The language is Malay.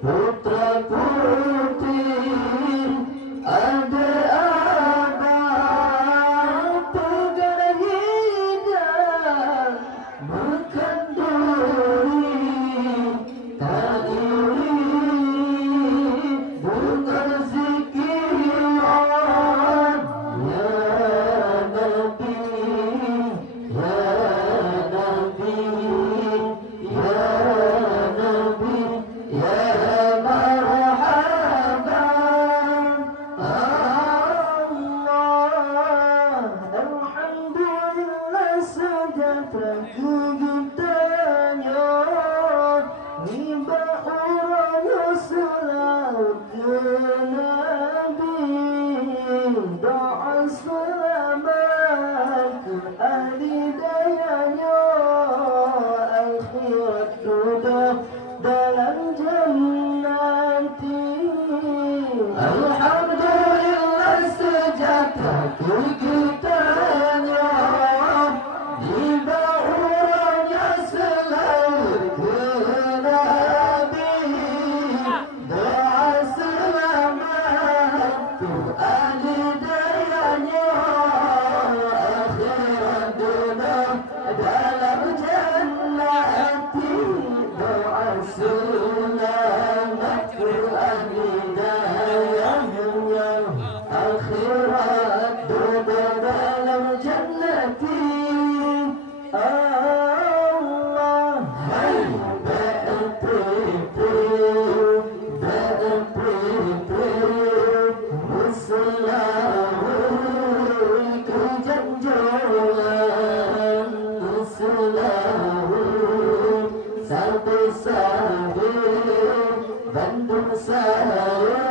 putra putri ada abang tegar hidang bukan duri tak iri bukan zikiran ya Nabi ya Nabi ya Nabi ya dalam jannati. Alhamdulillah sejahtera kitanya di baunya selalu ke Nabi. Doa selamat untuk ahli dayanya akhirat dunia dalam jannati. Doa selamat untuk ahli dayanya akhirat dunia dalam jannati. Allah hai sampai sahur Bandung saya